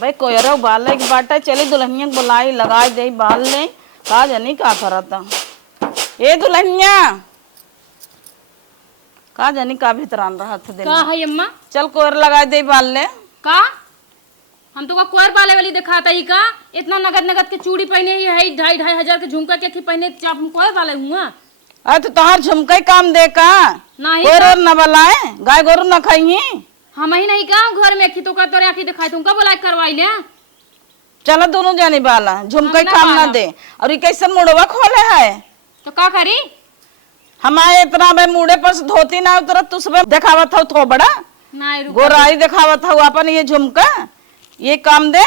भाई कोयरा बाल के बाटा चली दुल्हनिया बुलाई लगाई दे बाल ले का जानी का करता ए दुल्हनिया का जानी का भीतरान रहा था दिन का है अम्मा? चल कोयर लगा दे बाल ले का हम तो का कोयर बाले वाली दिखाता ही का इतना नगद नगद के चूड़ी पहने ही है 2,500 के झुमका के पहने चाप कोयर बाले हुआ। अरे तो तोहार झुमका ही काम दे का नहीं कोयर न बलाए गाय गोरु न खाई हम ही नहीं का घर में खी तो का तोरे आखी दिखाई तुमका बोला करवाई ले। चलो दोनों जानी बाला झुमका ही काम ना दे और ये कैसे मुड़वा खोले है तो का करी हमारे इतना भाई मुड़े पर से धोती ना उतर तू सब दिखावत हो थो बड़ा नहीं रुक गोराई दिखावत हो अपन ये झुमका ये काम दे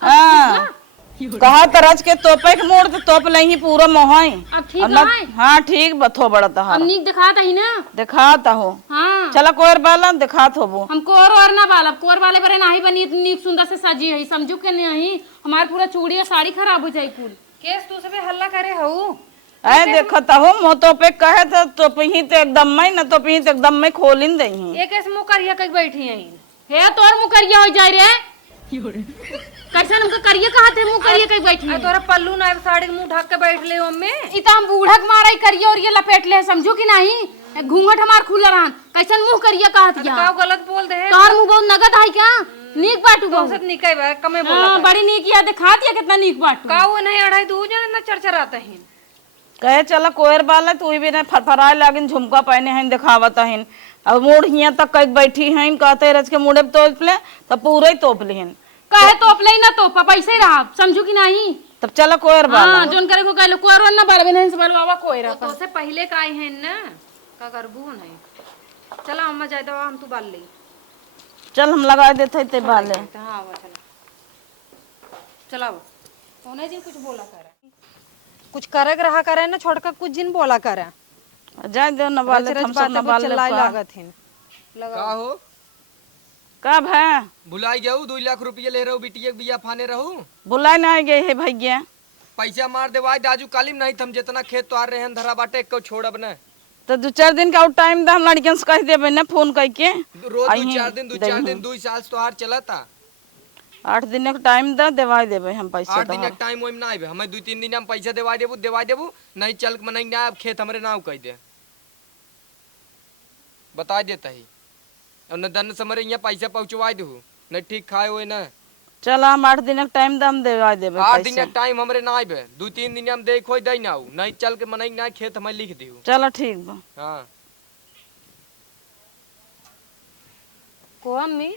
हाँ कहा तरज के तोपे के मोड़ तो तोप लेंगी पूरा मोहाई अब ठीक है। हाँ ठीक बथो बड़ा अब तहार नीक दिखाता ही ना। दिखाता हो हाँ चला कोयर बाला दिखात हो वो हम कोर और ना बाल कोर वाले बरे नहीं बनी इतनी सुंदर से सजी है समझू के नहीं हमारे पूरा चूड़ी और साड़ी खराब हो जाए कुल केस तू सबे हल्ला करे हऊ ऐ देखता हो मो तोपे कहे तो तोपही तो एकदम में न तोपही तो एकदम में खोलिन दही एक ऐसे मुंह करिया कई बैठी हैं हे तोर मुंह करिया हो जाए रे कैसे हमको करिए कहा थे मुंह करिए कहीं बैठी आ तोरा पल्लू ना साड़ी के मुंह ढक के बैठ ले ओमे इतना हम बूढ़क मारा ही करिए और ये लपेट ले समझो कि नहीं घूंघट हमार खुला रहन कैसन मुंह करिए कहा तो दिया का गलत बोल दे तोर मुंह बहुत नगद है क्या नीक बाटू तो बहुत सब निकई बा कमे बोला हां बड़ी नीक याद दिखा दिया कितना नीक बाटू का वो नहीं अढ़ाई दू जन ना चरचराता है कहे चला कोयर बाला तू भी ना फरफराए लागिन झुमका पहने हैं दिखावत हैं अब मुड़ हिया तक कई बैठी हैं कहते रज के मुड़े तोप ले तब पूरे ही तोप लिहन काहे तोप ले ना तोपा पैसे ही रहा समझू कि नहीं तब चला कोयर बाला हां जोन करे को कहलो कोयर ना बारबे नहीं से बाबा कोयरा तो से पहले का आई हैं ना का करबू नहीं चला अम्मा जाय दवा हम तू बाल ले चल हम लगा देते ते बाले हां आवा चला चला सोने जी कुछ बोला करे कुछ करे रहा करे ना छोड़ के कुछ जिन बोला करे जाए दे न बाले हम सब न बाले चिल्लाई लागत हैं का हो कब है बुलाई गऊ 2 लाख रुपये ले रहो बिटिया के बिया फाने रहू बुलाए ना गए है भैया पैसा मार दे भाई दाजू कालिम नहीं थम जितना खेत तोहार रहे धरा बाटे को छोड़ब न तो 2-4 दिन का टाइम दा हम लड़कियन से कह देबे ना फोन करके रोज 2-4 दिन 2 साल से तोहार चलता 8 दिन का टाइम दा देवाई देबे हम पैसा 8 दिन का टाइम ओइम ना आइबे हमें 2-3 दिन में पैसा देवाई देबू नहीं चल के मनई ना खेत हमरे नाव कह दे बता देता ही और न दन समरे यहाँ पैसा पहुंचवा दू नहीं ठीक खाए हुए ना चला हम 8 दिन का टाइम दा हम देवाई देबे 8 दिन का टाइम हमरे ना आइबे 2-3 दिन हम देख होई दई ना नहीं चल के मनई ना खेत हमें लिख दियो चलो ठीक बा हां को अम्मी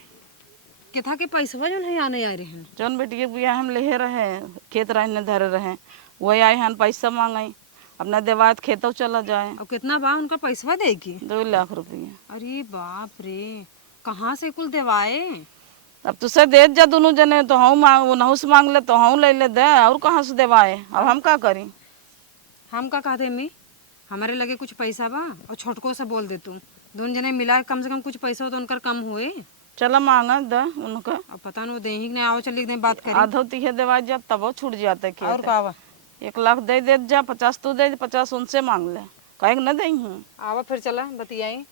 किथा के पैसा जोन है आने आ रहे हैं जौन बेटिया बिया हम ले रहे खेत रहने धरे रहे वही आए हन पैसा मांगई अपना देवात खेतों चला जाए और कितना बा उनका पैसा देगी 2 लाख रुपया अरे बाप रे कहाँ से कुल देवाए अब तुझसे दे जा दोनों जने तो हम मांग नहु से मांग ले तो हम ले ले दे और कहाँ से देवाए अब हम का करी हम का कहते अम्मी हमारे लगे कुछ पैसा बा और छोटको से बोल दे तू दोनों जने मिला कम से कम कुछ पैसा हो तो उनका कम हुए चला मांगा दे उनका अब पता नहीं वो दे ही नहीं आओ चलिए एक दिन बात करें आधो तीहे देवा जा तब वो छूट जाते खेत और का बा 1 लाख दे दे जा 50 तू दे 50 उनसे मांग ले कहे न दे आवा फिर चला बतियाई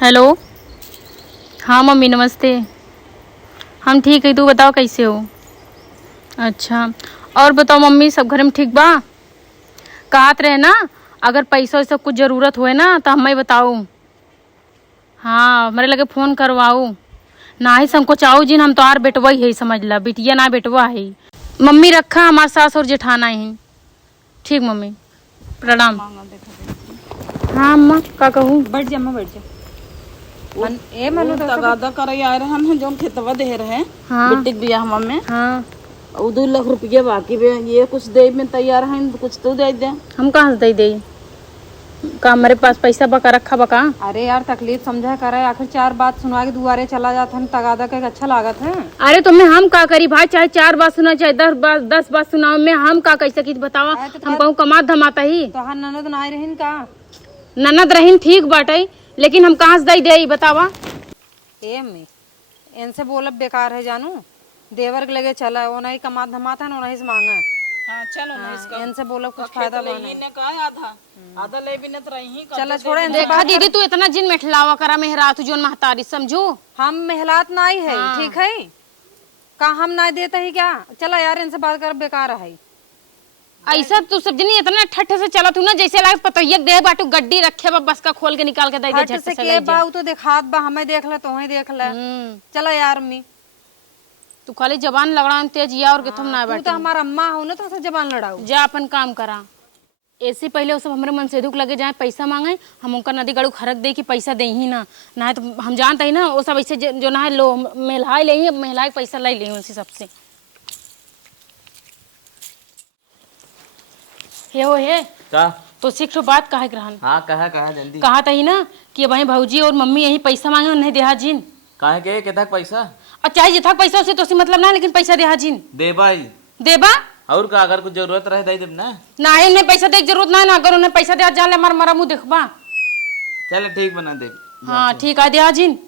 हेलो हाँ मम्मी नमस्ते हम ठीक है तू बताओ कैसे हो। अच्छा और बताओ मम्मी सब घर में ठीक बा कहत रहे ना अगर पैसा वैसा कुछ ज़रूरत होए ना तो हमें बताओ हाँ मेरे लगे फ़ोन करवाओ ना ही संकोचाओ जिन हम तो आर बेटवा ही है समझ ला बिटिया ना बेटवा है मम्मी रखा हमारे सास और जेठाना ही ठीक मम्मी प्रणाम हाँ अम्मा का कहूँ बैठ जा अम्मा बैठ जा ए मनु तो तगादा करे आ रहे हैं जौन खेतवा दे रहे हाँ। बिट्टी बिया हम में हाँ और 2 लाख रुपया बाकी बे ये कुछ दे में तैयार हैं कुछ तू दे दे हम कहाँ से दे का हमारे पास पैसा बका रखा बका अरे यार तकलीफ समझा करे आखिर 4 बात सुना के दुआरे चला जाता है तगादा के अच्छा लागत है अरे तुम्हें हम का करी भाई चाहे 4 बात सुना चाहे 10 बात सुनाओ में हम का कैसे की बतावा हम कहूँ कमा धमाता ही तो हाँ ननद ना रहीन का ननद रहीन ठीक बाटे लेकिन हम कहाँ से दे बतावा ए अम्मी इनसे बोलब बेकार है जानू देवर के लगे चला वो नहीं कमा धमाता ना नहीं से मांगा हाँ चलो ना इसका इनसे बोलो कुछ खेत फायदा ले बने। ही ने कहा आधा आधा ले भी न तो रही चलो छोड़े इनसे देखा दीदी तू इतना जिन मेठलावा करा मेहरा तू जोन महतारी समझू। हम मेहलात ना ही है ठीक है का हम ना देते ही क्या। चला यार इनसे बात कर बेकार है। ऐसा तू सब जनी इतना ठठ से चला तू ना जैसे लागे पतैया दे बाटू गड्डी रखे बा बस का खोल के निकाल के दे दे हट झट से से के ले जा। बाऊ तो दिखात बा हमें देख ले तो ही देख ले। चला यार अम्मी तू खाली जबान लगड़ा तेज या और के तुम ना तू बैठ तो हमारा अम्मा हो ना तो से जबान लड़ाऊ। जा अपन काम करा। ऐसे पहले वो सब हमारे मन से दुख लगे जाए पैसा मांगे हम उनका नदी गड़ू खरक दे कि पैसा दे ही ना ना है तो हम जानते ही ना वो सब ऐसे जो ना है लो मेलहाई ले ही मेलहाई पैसा ले ली उनसे सबसे। हे हो हे का तो सीख तो बात काहे रहन हाँ कहा जल्दी कहा था ही ना कि भाई भौजी और मम्मी यही पैसा मांगे और नहीं देहा जिन काहे के केता पैसा और चाहे जितना पैसा उसे तो से मतलब ना लेकिन पैसा देहा जिन दे भाई देबा और का अगर कुछ जरूरत रहे दे देब ना। ना है उन्हें पैसा दे जरूरत ना है ना अगर उन्हें पैसा दे जान ले मरा मुंह देखबा। चल ठीक बना दे। हाँ ठीक है देहा जिन।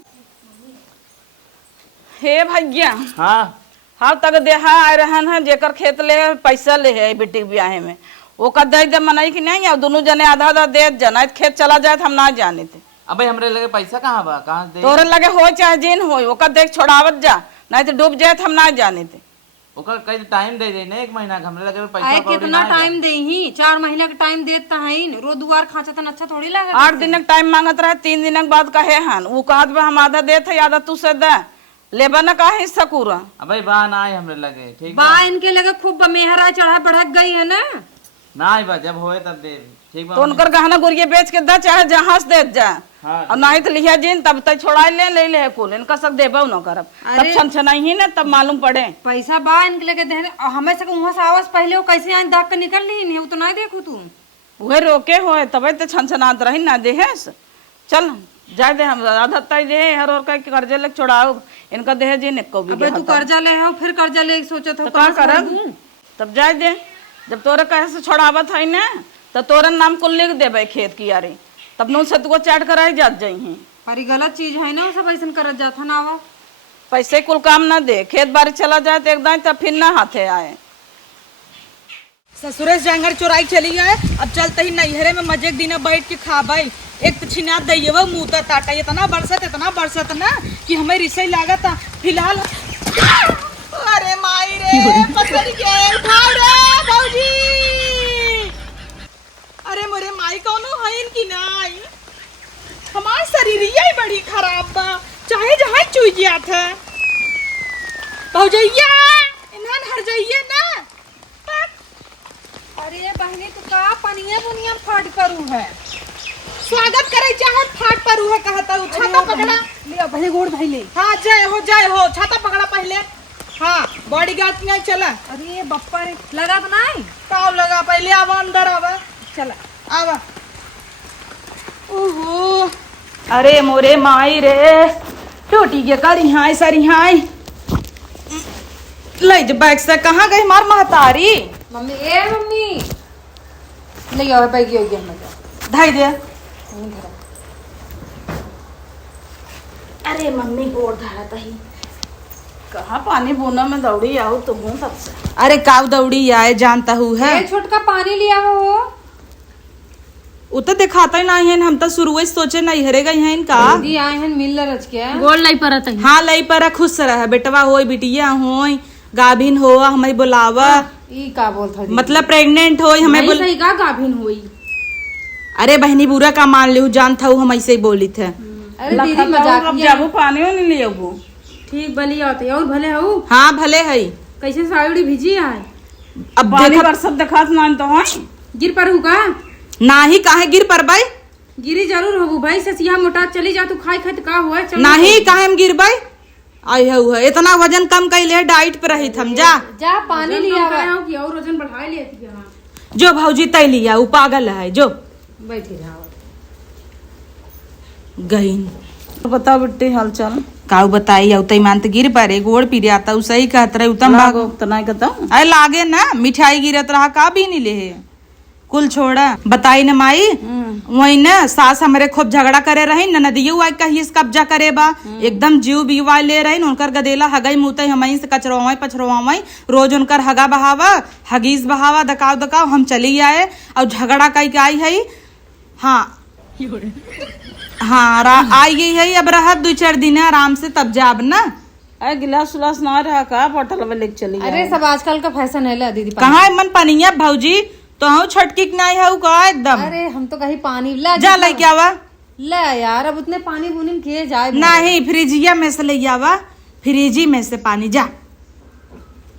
हे भैया हाँ हाँ तक देहा आ रहन है जेकर खेत ले पैसा ले है बेटी ब्याहे में वो का दे दे मनाई कि नहीं। अब दोनों जने आधा आधा दे जना खेत चला जाए हम ना जाने थे। अबे हमरे लगे पैसा कहाँ बा कहाँ दे तोरे लगे हो चाहे जिन हो वो का देख छोड़ावत जा नहीं तो डूब जाए हम ना जाने थे। ओकर कई टाइम दे दे ना 1 महीना हमरे लगे पैसा आए कौड़ी कितना ना टाइम दे ही 4 महीने का टाइम देता है रो दुआर खाचा तन अच्छा थोड़ी लगे। 8 दिन का टाइम मांगत रहे 3 दिन के बाद कहे हन वो कहत बा हम आधा देते आधा तू से दे लेबा ना काहे सकूरा। अबे बा ना आए हमरे लगे ठीक बा इनके लगे खूब मेहरा चढ़ा बढ़क गई है ना। ना आए बा जब होए तब दे ठीक बा। तो उनकर गहना गुड़िया बेच के दे चाहे जहां से दे जा हाँ और नहीं तो लिया जिन तब तक छोड़ा ले कुल इनका सब देबा न करब तब छन ही ना तब मालूम पड़े पैसा बा इनके लगे दे हमें से वहां से आवाज पहले वो कैसे आई दाग के निकल ली नहीं तो ना देखू तू वह रोके होए तबे तो छनछनात रही ना देहेस। चल जाए दे हम आधा तय दे हर और कह कर्जे लग छोड़ाओ इनका देह जी निको भी अबे तू कर्जा ले हो फिर कर्जा ले सोचा था का करब तब जाए दे जब तोरे कहे से छोड़ावत है ना तो तोरन नाम को लिख देबे खेत की यारी तब नु से तुको चाट कराई जात जाई पर गलत चीज है ना सब ऐसा करत जाता ना आवा पैसे कुल काम ना दे खेत बाड़ी चला जाए तो एकदम तब फिर ना हाथे आए। ससुरे जंगल चोराई चली गए अब चलते ही नैहरे में मजे दिन बैठ के खाबे एक तो छिना दैव मुँह तो ताटा इतना बरसत ना कि हमें रिसई लागत फिलहाल। अरे माई रे पकड़ के उठाओ रे भौजी। अरे मोरे माई कौनो है कि नाई हमार शरीर ही बड़ी खराब बा चाहे जहाँ चुई गया था भौजैया इन्हान हर जाइए ना। अरे बहनी तू का पनिया बुनिया फाट करू है स्वागत करे चाहत फाट पर है कहता हूँ छाता पकड़ा ले भले गोड़ भाई ले। हाँ जय हो छाता पकड़ा पहले। हाँ बॉडी गार्ड नहीं चला। अरे बप्पा रे लगा तो नहीं पाव लगा पहले आवा अंदर आवा चला आवा। ओहो अरे मोरे माई रे टूटी के करी हाय सरी हाय ले जा बैग से कहाँ गई मार महतारी। मम्मी ए मम्मी ले आओ बैग हो गया हमारा धाई दे। अरे मम्मी गोड़ धारा तही कहाँ पानी बूना में दौड़ी आओ तुम सबसे। अरे काव दौड़ी आए जानता हूँ है छोटका पानी लिया हो वो तो दिखाता ही नहीं है हम तो शुरू से सोचे नहीं हरेगा यहाँ इनका दी आए हैं मिल रच के गोल नहीं परत है। हाँ लई पर खुश रह बेटवा होई बिटिया होई गाभिन हो हमें बुलावा ई का बोलता मतलब प्रेग्नेंट होई हमें नहीं सही का गाभिन हुई। अरे बहनी बुरा का मान लियो जानता हूँ हम ऐसे ही बोली थे। अरे दीदी मजाक अब जाबू पानी नहीं लियो वो ठीक भली आते और भले हूँ हाँ भले है कैसे साड़ी भिजी है अब पानी देखा पर सब दिखात ना तो है गिर पर हूँ का नाही काहे गिर पर भाई गिरी जरूर हो भाई ससिया मोटा चली जा तू खाई खाई का हुआ चल नाही काहे हम गिर भाई आई है इतना वजन कम कैले डाइट पे रही थम जा जा पानी लिया हूँ कि और वजन बढ़ा लेती है। जो भौजी तय लिया वो पागल है जो बैठी रहा गईन तो बता बिट्टी हाल चाल काऊ बताई औ तई मान त गिर पारे गोड़ पी आता उ सही कहत रहे उत्तम भाग तो नहीं कहता अरे लागे ना मिठाई गिरत रहा का भी नहीं ले कुल छोड़ा बताई न माई वही ना सास हमारे खूब झगड़ा करे रही नदियो आई कहीं से कब्जा करे बा एकदम जीव बीवा ले रही उनकर गदेला हगई मुतई हमई से कचरवाई पछरवाई रोज उनकर हगा बहावा हगीस बहावा दकाव दकाव हम चली आए और झगड़ा कई के आई है। हाँ हाँ आई गई है अब रहा 2-4 दिन आराम से तब जाब ना। अरे गिलास उलास ना रहा का बोतल में लेके चली अरे सब आजकल का फैशन है ला दीदी। कहाँ है मन पनिया भौजी तो हूँ छटकी नहीं है का एकदम। अरे हम तो कहीं पानी ला जा ले क्या वा ले यार अब उतने पानी बुनी किए जाए नहीं फ्रिजिया में से ले आवा फ्रिजी में से पानी जा।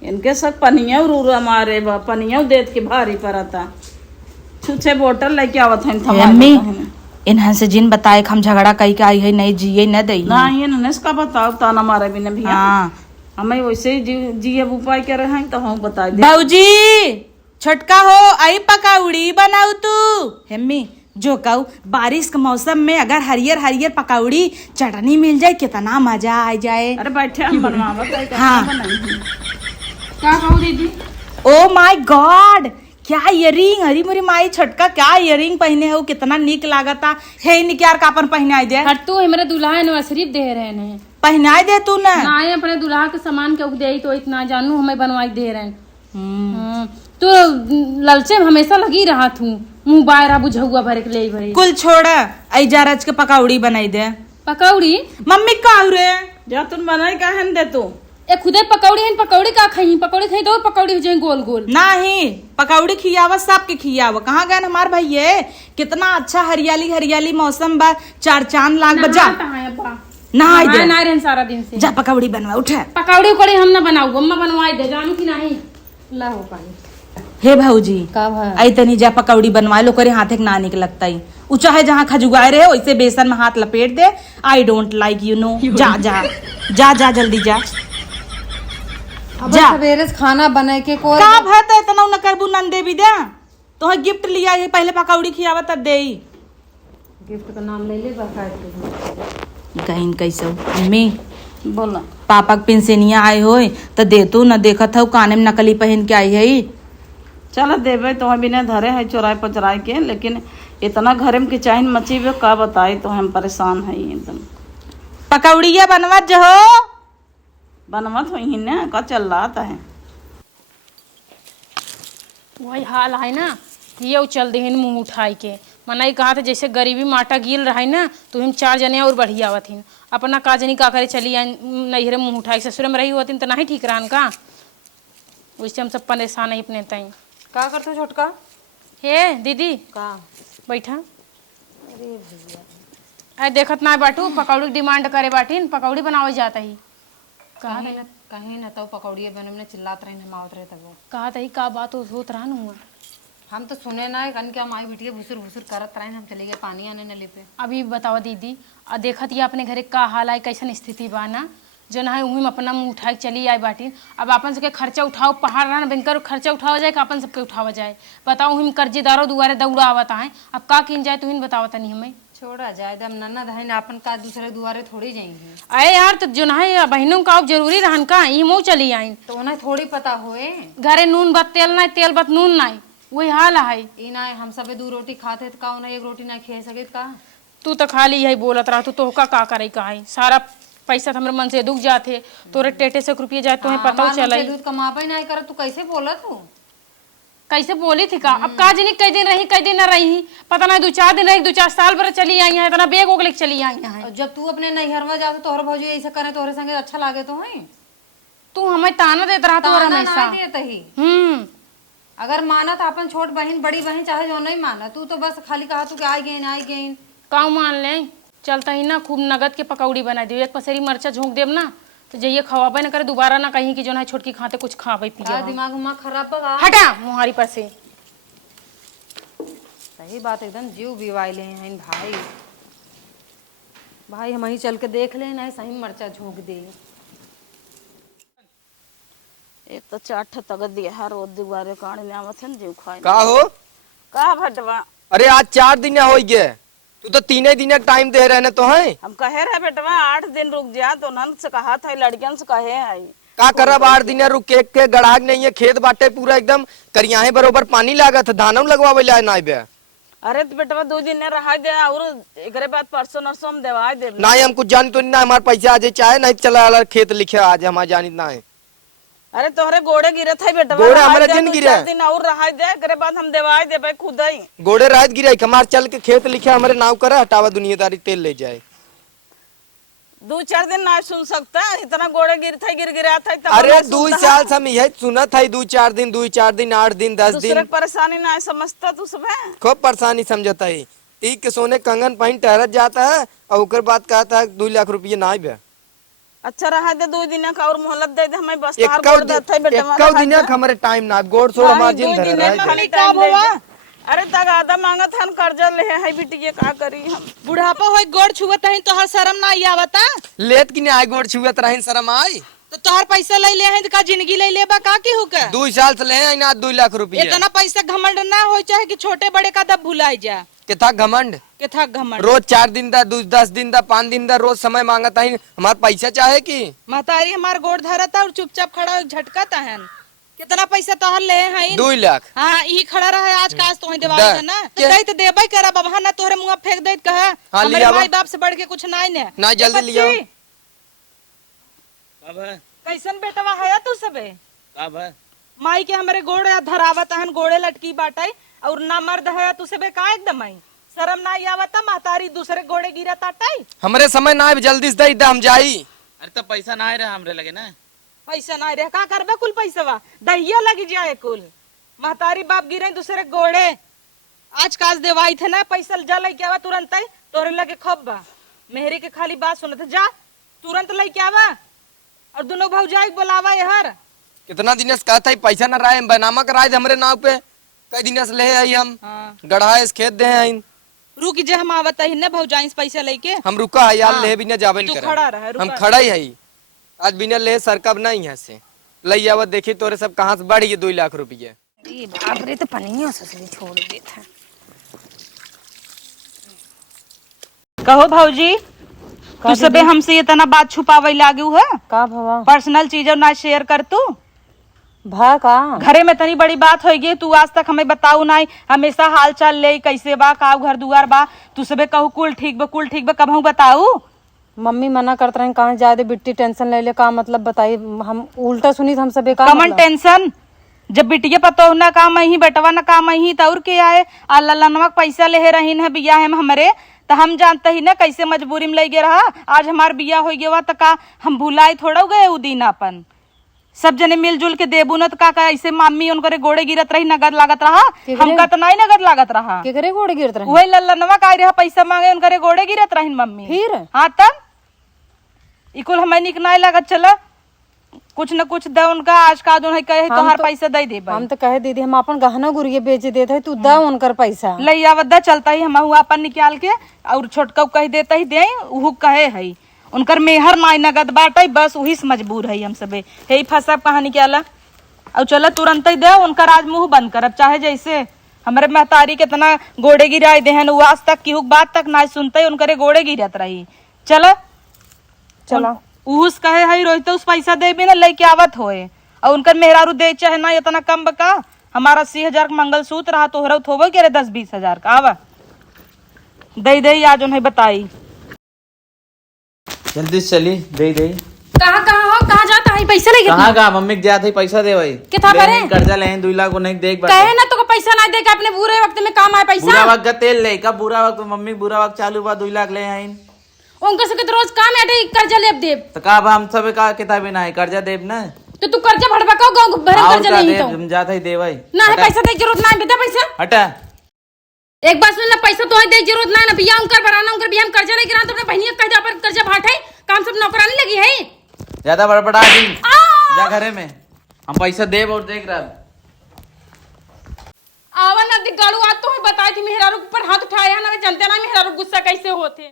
इनके सब पनिया उरूरा मारे बा पनिया देत के भारी पड़ता छुछे बोतल लेके आवत हन अम्मी इन्हन से जिन बताए हम झगड़ा कई के आई है नहीं जिए न दई ना ये ननेस का बताओ ताना मारे बिना भी हाँ हमें वैसे ही जी अब उपाय कर रहे हैं तो हम बता दे। भौजी छटका हो आई पकौड़ी बनाऊ तू हेम्मी जो कहू बारिश के मौसम में अगर हरियर हरियर पकौड़ी चटनी मिल जाए कितना मजा आ जाए। अरे बैठे हम बनवावत हाँ क्या कहूँ दीदी। ओ माय गॉड क्या इयरिंग हरी मुरी माई छटका क्या इयरिंग पहने हो कितना निक लागता है निक्यार कापन पहनाई दे हट तू मेरे दुल्हा एनिवर्सरी दे रहे हैं पहनाई दे तू ना ना अपने दुल्हा के सामान के दे तो इतना जानू हमें बनवाई दे रहे हैं। तो ललचे में हमेशा लगी रहा थू मुँह बाहर बुझौआ भरे के ले भरे कुल छोड़ ऐजा रच के पकौड़ी बनाई दे पकौड़ी मम्मी का रे जा तुम बनाई कहन दे तू ए खुदे पकौड़ी है पकौड़ी का खाई पकौड़ी खाई तो पकौड़ी हो जाए गोल गोल नहीं पकौड़ी खियावा सबके खियावा कहाँ गए हमार भैया कितना अच्छा हरियाली हरियाली मौसम बा 4 चांद लाग बजा नहाई दे ना रहे सारा दिन से जा पकौड़ी बनवा उठे पकौड़ी उकौड़ी हम ना बनाऊ अम्मा बनवाई दे जानू की नहीं ला हो पाई हे भौजी का भाई आई तनी जा पकौड़ी बनवा लो करे हाथ एक ना निक लगता ही ऊंचा है जहाँ खजुगाए रहे वैसे बेसन में हाथ लपेट दे I don't like you know जा जा जा जा जल्दी जा अब जा। सवेरे से खाना बने के कोई का भत है तना न करबू नन देवी दे तो गिफ्ट लिया है पहले पकौड़ी खियावा तब दे गिफ्ट का नाम ले ले बाकायदे कहीं कैसे मम्मी बोला पापा के पेंशनिया आए हो तो दे तू न देखत हो काने में नकली पहन के आई है चल देवे तो बिना धरे है चोराई पचराई के लेकिन इतना घरे में किचाइन मची हुई का बताए तो हम परेशान है एकदम। पकौड़िया बनवा जो बनमत हुई ना का चल रहा है वही हाल है ना ये चल दे मुँह उठाई के मनाई कहा था जैसे गरीबी माटा गिल रहा है ना तो हम 4 जने और बढ़िया आवत हिन अपना काजनी का करे चली नैहरे मुँह उठाई ससुर में रही होती तो नहीं ठीक रहन का वैसे हम सब परेशान है अपने तई का करते हो छोटका हे दीदी का बैठा अरे देखत ना बाटू पकौड़ी डिमांड करे बाटिन पकौड़ी बनावे जाता ही कहीं न तो पकौड़िया बने में चिल्लात रहे हम आवत रहे तब कहा था का बात होत रहा हुआ हम तो सुने ना है कन क्या माई बिटिया भुसुर भुसुर करत रहे हम चले गए पानी आने नली पे। अभी बताओ दीदी आ देखत ये अपने घरे का हाल है कैसन स्थिति बा ना जो ना है वही में अपना मुँह उठा के चली आई बाटी अब अपन सबके खर्चा उठाओ पहाड़ रहा बैंकर खर्चा उठावा जाए कि अपन सबके उठावा जाए बताओ हम कर्जेदारों दुआरे दौड़ा आवत है अब का किन जाए तुम बताओ तनी हमें छोड़ा जाए दम नन्ना धन अपन का दूसरे दुआरे थोड़ी जाएंगे। अरे यार तो जो ना है बहनों का अब जरूरी रहन का ये मुँह चली आई तो उन्हें थोड़ी पता होए घरे नून बत तेल नहीं तेल बत नून नहीं वही हाल है ई ना हम सब 2 रोटी खाते का उन्हें 1 रोटी ना खे सके का तू तो खाली यही बोलत रहा तू का करे का है सारा पैसा तो हमारे मन से दुख जाते तोरे टेटे से रुपये जाए तुम्हें पता चला दूध कमाबे नहीं कर तू कैसे बोला तू कैसे बोली थी का अब का जनी कई दिन रही कई दिन न रही पता नहीं 2-4 दिन रही 2-4 साल भर चली आई है इतना बेग ओग लेके चली आई है और जब तू अपने नैहर में जाते तोहर भौजी ऐसा करे तोहरे संगे अच्छा लागे तो है तू हमें ताना देत रहा तू हमेशा ही अगर माना तो अपन छोट बहन बड़ी बहन चाहे जो नहीं माना तू तो बस खाली कहा तू कि आई गई काऊ मान ले चलता ही ना खूब नगद के पकौड़ी बना दियो 1 पसेरी मरचा झोंक देब ना तो जइए खवाबे ना करे दोबारा ना कहीं कि जो ना छोटकी खाते कुछ खावे पिए दिमाग उमाग खराब बगा हटा मुहारी पर से सही बात एकदम जीव बिवाइले हैं भाई भाई हम ही चल के देख ले ना सही मरचा झोंक दे एक तो 4 तगत दिया हर रोज दुबारे काढ़ ले आवत है जीव खाए का हो का भटवा अरे आज 4 दिन हो गए तू तो 3 दिन टाइम दे रहे तो है हम कहे रहे बेटवा 8 दिन रुक जा तो नन से कहा था लड़कियन से कहे है का करब 8 दिन रुक के गड़ाग नहीं है खेत बाटे पूरा एकदम करियाहे बरोबर पानी लागत धानों लगवावे ला ना बे अरे तो बेटवा 2 दिन ने रहा दे और एकरे बाद परसों नरसों हम देवा दे। नहीं हम कुछ जानी तो नहीं ना, हमारे पैसा आज चाहे नहीं चला अलग खेत लिखे आज हमारे जानी ना है। अरे तोहरे गोड़े गिरे थे बेटवा, गोड़े रहा हमारे दे, जिन 2-4 गिरे। दिन और रहा दे, एकरे बाद हम देवा दे भाई खुद ही। गोड़े रात गिरा हमारे चल के खेत लिखे हमारे नाव करे हटावा दुनियादारी तेल ले जाए। 2-4 दिन ना सुन सकता, इतना गोड़े गिर गिरा था तब अरे ना 2 सुनता साल है। से हम यही सुना था 2-4 दिन 2-4 दिन 8 दिन 10 दूसरे दिन की परेशानी ना समझता तू सब है। खूब परेशानी समझता है। एक के सोने कंगन पहन टहरत जाता है और ओकर बाद कहता है 2 लाख रुपये ना बे। अच्छा रहा दे 2 दिन का और मोहलत दे दे हमें बस तार एक गोड़ देता है बेटवा। दिन हमारे टाइम ना गोड़ छोड़ हमारे जिन धर रहा है। खाली काम हुआ। अरे तगादा मांगत हन कर्जा ले है बिटिया का करी हम। बुढ़ापा होई गोड़ छुवत है तोहर शर्म ना आई आवता? लेट की नहीं आए गोड़ छुएत रही शर्म आई। तो तोहर पैसा ले ले है का जिंदगी ले लेबा का की हुका? 2 साल से ले हैं ना 2 लाख रुपये। इतना पैसा घमंड ना हो चाहे कि छोटे बड़े का दब भुलाई जा के था घमंड के था घमंड। रोज 4 दिन दा 10 दिन दा 5 दिन दा रोज समय मांगता है हमारे पैसा चाहे की। महतारी हमार गोड़ धरता और चुपचाप खड़ा झटकाता है। कितना पैसा तोहर ले है? 2 लाख। हाँ यही खड़ा रहा आज काश तो दिवाली ना तो दे तो देबे करा बाबा ना तोहरे मुंह फेंक दे कहा हाँ, हमारे लिया माई बाप से बढ़ के कुछ नहीं ने ना जल्दी लिया। कैसन बेटवा है तू सबे? माई के हमारे गोड़ धरावत हन गोड़े लटकी बाटाई और ना मर्द है तू सबे का एकदम आई शर्म ना आवता महतारी दूसरे गोड़े गिरा ताटाई। हमारे समय ना है जल्दी से दे हम जाई। अरे तो पैसा ना रहा हमरे लगे ना। पैसा ना रहे का करबे कुल पैसा दहिया लगी जाए कुल महतारी बाप गिरे दूसरे गोड़े। आज काज देवाई थे ना पैसा जा लेके आवा तुरंत ही तोरे लगे खब बा मेहरी के खाली बात सुनत जा तुरंत लेके आवा और दोनों भौजाई बोलावा यार। कितना दिन से कहता है पैसा ना रहा है बनामा कराए हमरे नाव पे कई दिन से ले आई हम। हाँ। गढ़ाए इस खेत दे हैं रुक जे हम आवत ही ना भौजाई से पैसा लेके। हम रुका है यार हाँ। ले बिना जावे तू नहीं खड़ा रह, रुका हम रह। खड़ा ही है आज बिना ले सरकब नहीं है से लई आवत देखी तोरे सब कहाँ से बढ़ गए 2 लाख रुपये। अरे बाप रे तो पनियों से छोड़ देता। कहो भौजी तू सबे हमसे इतना बात छुपावे लागू है का भवा पर्सनल चीजों ना शेयर कर तू भा का घरे में तनी बड़ी बात होगी तू आज तक हमें बताऊ नहीं हमेशा हाल चाल ले कैसे बा का घर दुआर बा तू सबे कहू कुल ठीक बा कबहू बताऊ। मम्मी मना करते रहे कहाँ ज्यादा बिट्टी टेंशन ले ले का मतलब बताई हम उल्टा सुनी हम सब का कमन टेंशन जब बिटिया पतो ना काम ही बेटवा ना काम ही तो और क्या है अल्लाह पैसा ले रही है बिया है हमरे तो हम जानते ही ना कैसे मजबूरी में ले रहा आज हमार बिया हो गया तो का हम भुलाई थोड़ा गए उ दिन अपन सब जने मिलजुल के देबू न तो का ऐसे मामी उनकरे गोड़े गिरत रही नगद लागत रहा हमका तो नहीं नगद लागत रहा केकरे गोड़ गिरत रहे वही लल्लनवा का रहा पैसा मांगे उनकरे गोड़े गिरत रही मम्मी फिर हाँ तब इकुल हमें निक नहीं लागत चला कुछ न कुछ दे उनका आज का जो है कहे तोहार पैसा दे दे हम तो कहे दीदी हम अपन गहना गुड़िया बेच देते है तू दा उनकर पैसा लई आवदा चलता ही हम अपन निकाल के और छोटका कह देता ही दे उ कहे है उनकर मेहर नाई नगद बाटे बस वही से मजबूर है हम सबे यही फंसा कहा निकाला और चलो तुरंत ही दे उनकर आज मुंह बंद करब चाहे जैसे हमारे महतारी के तना गोड़े गिराए देहन वो आज तक की बात तक ना सुनते उनकरे गोड़े गिरत रही चलो चलो उस कहे है रोहित उस पैसा दे भी ना लेके आवत होए और उनकर मेहरारू दे चाहे ना इतना कम बका हमारा 80,000 का मंगलसूत्र रहा तोहरा थोबो के 10-20 हजार का आवा दे दे आज उन्हें बताई जल्दी से चली दे दे। कहाँ कहाँ हो कहाँ जाता है पैसा लेके कहाँ कहाँ मम्मी के जाते पैसा दे भाई कितना भरे? कर्जा ले 2 लाख को नहीं देख कहे ना तो पैसा ना दे के अपने बुरे वक्त में काम आए पैसा बुरा वक्त का तेल ले कब बुरा वक्त मम्मी बुरा वक्त चालू हुआ 2 लाख ले आइन उनका से तो रोज काम है कर्जा लेब देब तो का हम सब का किताबी ना है कर्जा देब ना तो तू कर्जा भरवा का गांव भरे और कर्जा का नहीं देब तो हम जाते ही दे भाई ना है पैसा दे जरूरत ना है बेटा पैसा हटा एक बात सुन ना पैसा तो है दे जरूरत ना है ना बिया उनकर बराना उनकर बिया हम कर्जा लेके रहा तो अपने बहनिया कह दे अपन कर्जा भाटे काम सब नौकरानी लगी है ज्यादा बड़बड़ा दी जा घरे में हम पैसा देब और देख रहा आवा ना दिगाड़ू आज तो बताई थी मेहरारू पर हाथ उठाया ना जानते ना मेहरारू गुस्सा कैसे होते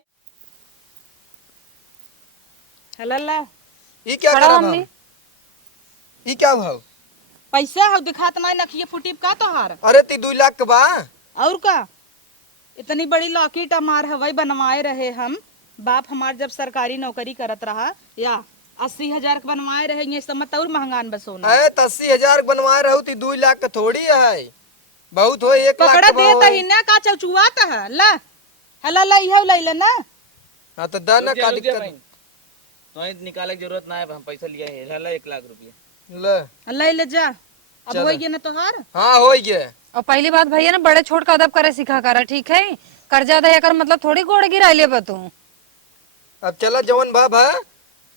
हल्ला ये क्या खड़ा करा हमने। भाव ये क्या भाव पैसा हो दिखात नहीं नखिए फुटीब का तोहार अरे 2 लाख के बा और का इतनी बड़ी लॉकेट हमार हवाई बनवाए रहे हम बाप हमार जब सरकारी नौकरी करत रहा या 80,000 के बनवाए रहे ये समत और महंगान बसोना अरे 80,000 बनवाए रहू 2 लाख का थोड़ी है बहुत हो 1 लाख पकड़ा तो देता बहुत ही ना का चौचुआता है ला हला ला इहो लैला ना हाँ तो दा ना का दिक्कत है? तो निकाले की जरूरत ना है, हम पैसा लिया है, हाला 1 लाख रुपया। ले लै ले जा अब हो गया ना तोहार। हाँ हो गया। और पहली बात भैया ना बड़े छोट का अदब करे सिखा करा, ठीक है? कर्जा दे कर मतलब थोड़ी गोड़ गिरा ले बा तू। अब चला जवन भाव है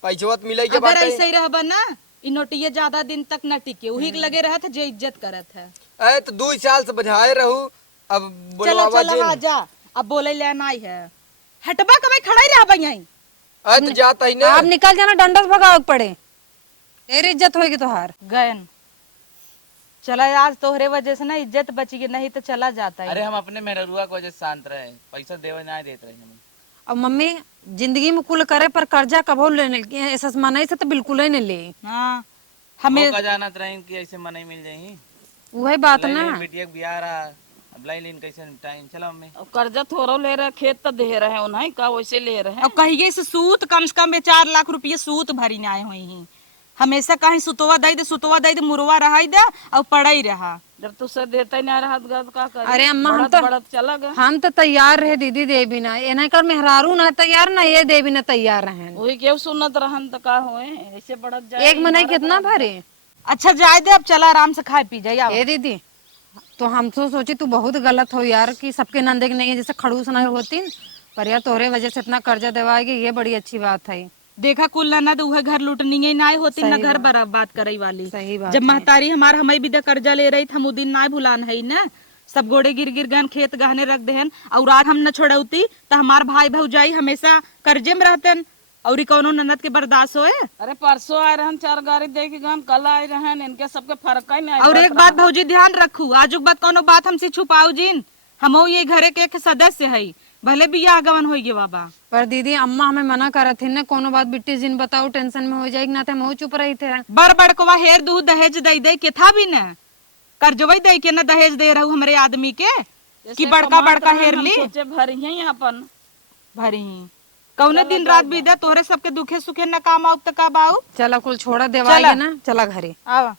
पैसा मिले के अगर बात ऐसे ही रहबा ना इ नोटिया ज्यादा दिन तक न टिके, वही के लगे रहत जो इज्जत करत है। है तो 2 साल से बझाए रहू। अब चला बुलवावा चला जी हाँ जा अब बोले ले नहीं है हटबा कभी खड़ा ही रहबा यहीं। है तो जाता ही ना। आप निकल जाना, डंडस भगाव पड़े, तेरी इज्जत होगी तोहार। गयन चला आज तोहरे वजह से ना इज्जत बची गई, नहीं तो चला जाता है। अरे हम अपने मेहरुआ की वजह से शांत रहे, पैसा देवे ना देते रहे हम। अब मम्मी जिंदगी में कुल करे पर कर्जा कबो लेने ऐसा मनाई से तो बिल्कुल ही नहीं ले। हाँ हमें का जानत रहे कि ऐसे मनाई मिल जाही। वही बात ना। बेटिया के बियाह रहा, अब लाई लेन कैसे टाइम चला मम्मी। अब कर्जा थोड़ा ले रहे, खेत तो दे रहे उन्हें का वैसे ले रहे। अब कहिए से सूत कम से कम 4 लाख रुपये सूत भरी ना आए हुई ही। हमेशा कहीं सुतवा दे मुरवा रहा दे और पड़ा ही रहा। जब तुझसे देता ही नहीं रहा तो का करे? अरे अम्मा हम बढ़त चला गया। हम तो तैयार रहे दीदी दे बिना, ये नहीं कर मेहरारू ना तैयार ना ये दे बिना तैयार रहे। वही क्यों सुनत रहन तो का होए ऐसे बढ़त जाए। एक महीने कितना भरे? अच्छा जाए दे अब चला आराम से खाए पी जाइए। ए दीदी तो हम तो सोची तू बहुत गलत हो यार कि सबके नंदे के नहीं जैसे खड़ूस नहीं होती, पर यार तोहरे वजह से इतना कर्जा देवाएगी, ये बड़ी अच्छी बात है। देखा कुल ना तो वह घर लूटनी ही ना होती ना घर बर्बाद करे वाली। सही बात जब महतारी हमार हमें भी दे कर्जा ले रही हम दिन ना भुलान है ना। सब गोड़े गिर गिर गहन खेत गहने रख देहन और आज हम न छोड़ौती तो हमार भाई भौजाई हमेशा कर्जे में रहतन और कौनो ननद के बर्दाश्त होए। अरे परसों आए रहन 4 गाड़ी दे के गन, कल आए रहन, इनके सबके फर्क ही नहीं। और एक बात भौजी ध्यान रखू, आजुक बात कोनो बात हमसे छुपाऊ जिन, हम ये घरे के एक सदस्य है, भले भी यह गवन हो गए बाबा। पर दीदी अम्मा हमें मना करत थी ना कोनो बात बिट्टी जिन बताओ टेंशन में हो जाएगी ना, तो हम चुप रही थे। बड़ बड़ को हेर दूध दहेज दे के था भी न कर्जवई दे के न दहेज दे रहू हमरे आदमी के कि बड़का बड़का हेर ली सोचे भरी ही अपन भरी कौने दिन रात भी दे तोहरे सबके दुखे सुखे न काम आउ त का बाऊ। चला कुल छोड़ा देवाएगी ना, चला घरे। आवा